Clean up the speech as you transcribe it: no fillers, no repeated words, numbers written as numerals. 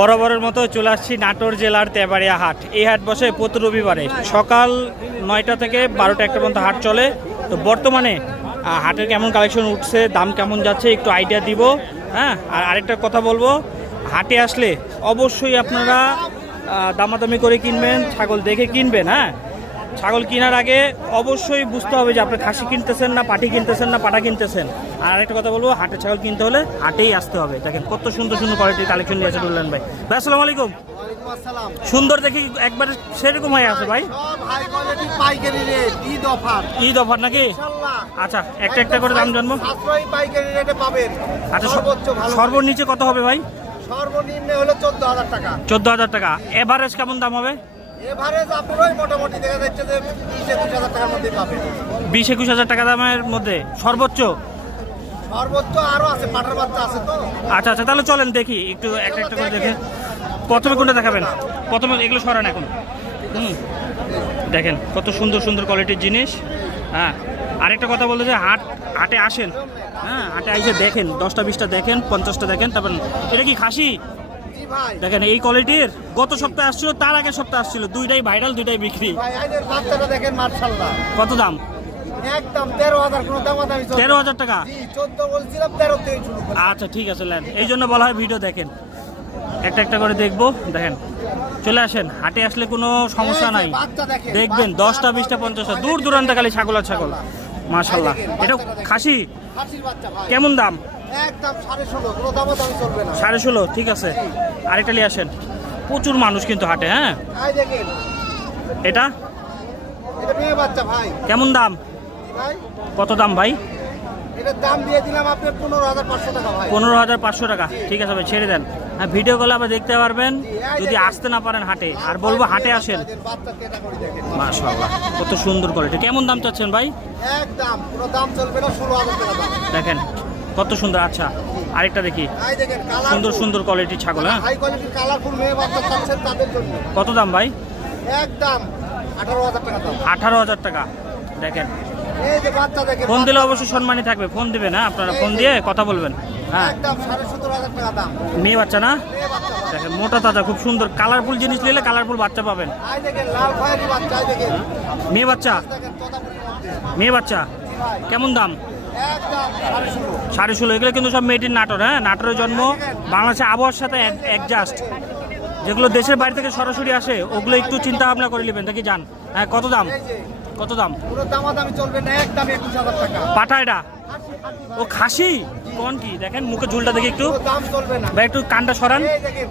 বরাবরের মতো চলে আসছি নাটোর জেলার তেবাড়িয়া হাট। এই হাট বসে প্রতি রবিবারে সকাল 9টা থেকে 12টা একটা পর্যন্ত হাট চলে। তো বর্তমানে হাটের কেমন কালেকশন উঠছে, দাম কেমন যাচ্ছে একটু আইডিয়া দিব। হ্যাঁ, আর আরেকটা কথা বলবো, হাটে আসলে অবশ্যই আপনারা দামাদামি করে কিনবেন, ছাগল দেখে কিনবেন। হ্যাঁ, ছাগল কেনার আগে অবশ্যই বুঝতে হবে যে আপনি খাসি কিনতেছেন না পাটি কিনতেছেন না পাটা কিনতেছেন। আর আরেকটা কথা বলবো, হাটে ছাগল কিনতে হলে হাটেই আসতে হবে। দেখেন কত সুন্দর সুন্দর কোয়ালিটির কালেকশন নিয়ে আছে ডুল্লান ভাই। ভাই আসসালামু আলাইকুম। সুন্দর দেখি একবারে সেরকম হয়ে আছে ভাই। ঈদ অফার নাকি? আচ্ছা, একটা একটা করে দাম জানবো। আচ্ছা, সর্বনিচে কত হবে ভাই? সর্বনিম্ন হলো 14,000 টাকা। 14,000 টাকা। এভারেজ কেমন দাম হবে? এভারেজ আপনারাই মোটামুটি দেখা যাচ্ছে যে 20-21,000 টাকার মধ্যে পাবেন। 20-21,000 টাকা দামের মধ্যে সর্বোচ্চ? সর্বোচ্চ আরো আছে, পাঠার বাচ্চা আছে তো। আচ্ছা আচ্ছা, তাহলে চলেন দেখি একটু একটা একটা করে দেখে। প্রথমে কোনটা দেখাবেন? প্রথমে এগুলো সরান এখন। দেখেন কত সুন্দর সুন্দর কোয়ালিটির জিনিস। হ্যাঁ, আরেকটা কথা বলতে যে হাটে আসেন। হ্যাঁ, হাটে এসে দেখেন, 10টা 20টা দেখেন, 50টা দেখেন, তারপর এটা কি খাসি? জি ভাই। দেখেন এই কোয়ালিটির গত সপ্তাহে আসছিল, তার আগের সপ্তাহে আসছিল, দুইটাই ভাইরাল, দুইটাই বিক্রি। ভাই আইনের বাচ্চাটা দেখেন মাশাআল্লাহ। কত দাম? একদম 13,000, কোনো দামাদামি চলবে না। 13,000 টাকা? জি, 14 বলছিলাম, 13 থেকে শুরু করি। আচ্ছা ঠিক আছে, নেন। এই জন্য বলা হয় ভিডিও দেখেন, একটা একটা করে দেখবো। দেখেন চলে আসেন, হাটে আসলে কোনো সমস্যা নাই। বাচ্চা দেখেন, দেখবেন 10টা 20টা 50টা দূর দূরান্তে খালি ছাগল আর ছাগল। মাশাআল্লাহ। এটা খাসি? খাসির বাচ্চা ভাই। কেমন দাম? একদম 16.5, কোনো দামাদামি চলবে না। 16.5, ঠিক আছে। আরেকটা নিয়ে আসেন। প্রচুর মানুষ কিন্তু হাটে। হ্যাঁ, এই দেখেন, এটা এটা মেয়ে বাচ্চা ভাই। কেমন দাম? ভাই কত দাম ভাই? এটার দাম দিয়ে দিলাম আপনার 15,500 টাকা ভাই। 15,500 টাকা, ঠিক আছে ভাই, ছেড়ে দেন। হ্যাঁ, ভিডিও কলে আবার দেখতে পারবেন যদি আসতে না পারেন হাটে। আর বলবো হাটে আসেন। বাচ্চা ক্যাটাগরি দেখেন। মাশাআল্লাহ, কত সুন্দর কোয়ালিটি। কেমন দাম চাচ্ছেন ভাই? একদম কোনো দাম চলবে না, 16,000 টাকা দাম। দেখেন কত সুন্দর। আচ্ছা, আরেকটা দেখি। এই দেখেন কালার সুন্দর সুন্দর কোয়ালিটির ছাগল। হ্যাঁ, হাই কোয়ালিটির কালারফুল মেয়ে বাচ্চা চাচ্ছেন তাদের জন্য। কত দাম ভাই? একদম 18,000 টাকা দাম। 18,000 টাকা। দেখেন, এই যে বাচ্চা দেখেন, ফোন দিলে অবশ্যই সম্মানী থাকবে। ফোন দিবেন, হ্যাঁ, আপনারা ফোন দিয়ে কথা বলবেন। হ্যাঁ, একদম 17,500 টাকা দাম। মেয়ে বাচ্চা না? মেয়ে বাচ্চা ভাই। দেখেন মোটা তাজা, খুব সুন্দর কালারফুল জিনিস নিলে কালারফুল বাচ্চা পাবেন। এই দেখেন লাল খয়েরি বাচ্চা, এই দেখেন মেয়ে বাচ্চা? দেখেন তোতাপুরির মধ্যে। মেয়ে বাচ্চা জি ভাই, কেমন দাম? একদম 16,500। 16.5। এগুলো কিন্তু সব মেড ইন নাটোর। হ্যাঁ, নাটোরের জন্ম, বাংলাদেশের আবহাওয়ার সাথে অ্যাডজাস্ট। যেগুলো দেশের বাইরে থেকে সরাসরি আসে ওগুলো একটু চিন্তা ভাবনা করে নেবেন। দেখি যান। হ্যাঁ, কত দাম? এই যে কত দাম? পুরো দামাদামি চলবে না, একদম 21,000 টাকা। পাঠা এটা? ও খাসি কোন কি? দেখেন মুখে ঝুলটা দেখি একটু পুরো দাম চলবে না। ভাই, একটু কানটা সরান। এই দেখেন